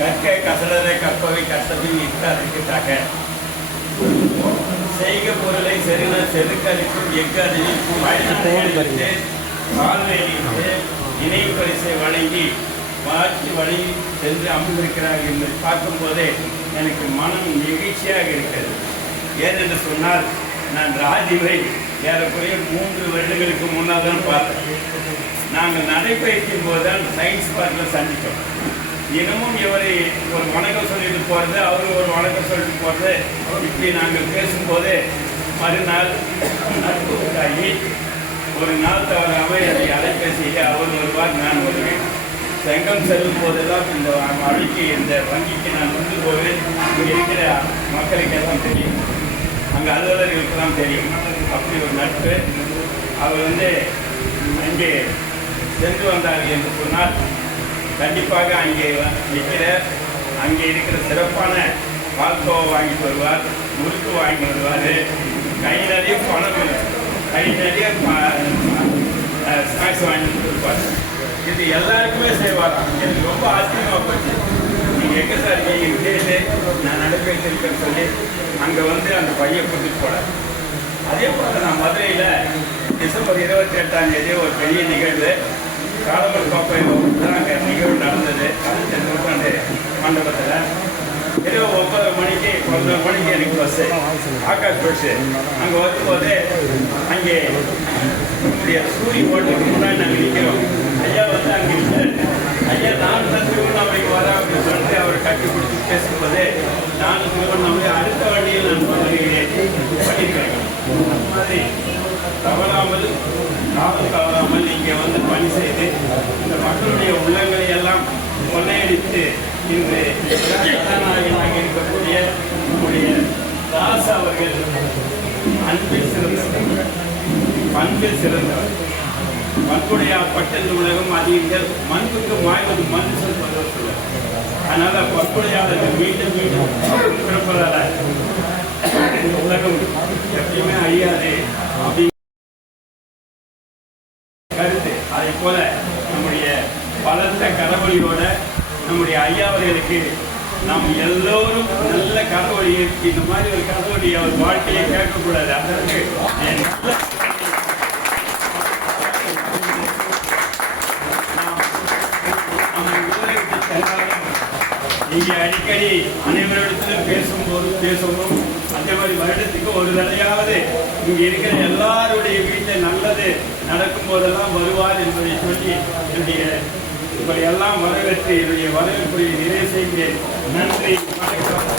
கற்க கசடரை கற்பவை கற்பதில் இட்டாருக்கு தக செய்க பொருளை செருன செதுக்களிக்கும் எஃகு அறிவிக்கும் பயனடைத்து கால்நடையிட்டு இணைவு பரிசை வழங்கி வாழ்ச்சி வழி சென்று அமர்ந்திருக்கிறார்கள் என்று பார்க்கும்போதே எனக்கு மனம் நெகிழ்ச்சியாக இருக்கிறது. ஏனென்று சொன்னால் நான் ராஜீவை ஏறக்குறைய 3 வருடங்களுக்கு முன்னால் தான் பார்த்தேன். நாங்கள் நடைபயிற்சியும் போது தான் சயின்ஸ் பார்க்கில் சந்தித்தோம். தினமும் இவரை ஒரு வணக்கம் சொல்லிட்டு போகிறது, அவரு ஒரு வணக்கம் சொல்லிட்டு போகிறது. இப்படி நாங்கள் பேசும்போது மறுநாள் நட்பு உண்டாகி ஒரு நாள் தவறாமல் என்னை அலைபேசியில் அவர் வருவார், நான் வருவேன். செங்கம் செல்லும் போதெல்லாம் இந்த வழிக்கு இந்த வங்கிக்கு நான் கொண்டு போவேன். இங்கே இருக்கிற மக்களுக்கு எல்லாம் தெரியும், அங்கே அலுவலர்களுக்கெல்லாம் தெரியும். அப்படி ஒரு நட்பு. அவர் அங்கே சென்று வந்தார்கள் என்று சொன்னால் கண்டிப்பாக அங்கே இருக்கிற சிறப்பான பால்கோவா வாங்கிட்டு வருவார், முறுக்கு வாங்கி வருவார், கை நிறைய பணம், கை நிறைய ஸ்நாக்ஸ் வாங்கி கொடுப்பார். இது எல்லாருக்குமே செய்வாராம். எனக்கு ரொம்ப ஆச்சரியமாக போச்சு. நீங்கள் எங்கே சார் நீங்கள் கேட்டு நான் நடைபெற்றிருக்கேன்னு சொல்லி அங்கே அந்த பையன் கூட்டிட்டு போனார். அதே போல் நான் மதுரையில் டிசம்பர் 28ஆம் தேதி ஒரு பெரிய நிகழ்வு காலமல் கோப்பை அங்கே நிகழ்வு நடந்தது. 15 நூற்றாண்டு மண்டபத்தில் இரவு 9 மணிக்கு 11 மணிக்கு எனக்கு பஸ்ஸு, ஆகாஷ் பஸ்ஸு. அங்கே வரும்போது அங்கே நம்முடைய சூரிய ஹோட்டலுக்கு முன்னாடி நாங்கள் நிற்கிறோம். ஐயா அங்கே இல்லை. ஐயா நான் திருவண்ணாமலைக்கு வரேன் அப்படின்னு சொல்லிட்டு அவரை கட்டி பிடிச்சி பேசும்போது நானும் திருவண்ணாமலை அடுத்த வண்டியில் நான் பண்ணியிருக்கிறேன். அந்த மாதிரி தவறாமல் காவல் தவறாமல் இங்கே பணி செய்து இந்த மக்களுடைய உள்ளங்களை எல்லாம் கொள்ளையடித்து இன்று கதாநாயகனாக இருக்கக்கூடிய நம்முடைய தாஸ் அவர்கள் அன்பில் சிறந்தவர், பண்பில் சிறந்தவர். பண்புடையார் பட்டது உலகம் அதிகங்கள் மண்புக்கு மாய்வது மண் சொல்வதற்கு சொல்லுவார். அதனால பண்புடையாளர்கள் மீண்டும் மீண்டும் பிறப்பதால உலகம் எப்பயுமே அழியாது அப்படி கருத்து. அதை போல நம்முடைய பலத்த கரவொலியோட நம்முடைய ஐயாவர்களுக்கு நாம் எல்லோரும் நல்ல கரவொலி இந்த மாதிரி ஒரு கரவொலி அவர் வாழ்க்கையை கேட்கக்கூடாது. அதற்கு இங்கே அடிக்கடி அனைவரிடத்திலும் பேசவும் அதே மாதிரி வருடத்துக்கு ஒரு தடையாவது இங்கே இருக்கிற எல்லாருடைய வீட்டில் நல்லது நடக்கும் போதெல்லாம் வருவார் என்பதை சொல்லி என்னுடைய இப்படி எல்லாம் வரவேற்று என்னுடைய வரவேற்புரை நிறைவு செய்கிறேன். நன்றி, வணக்கம்.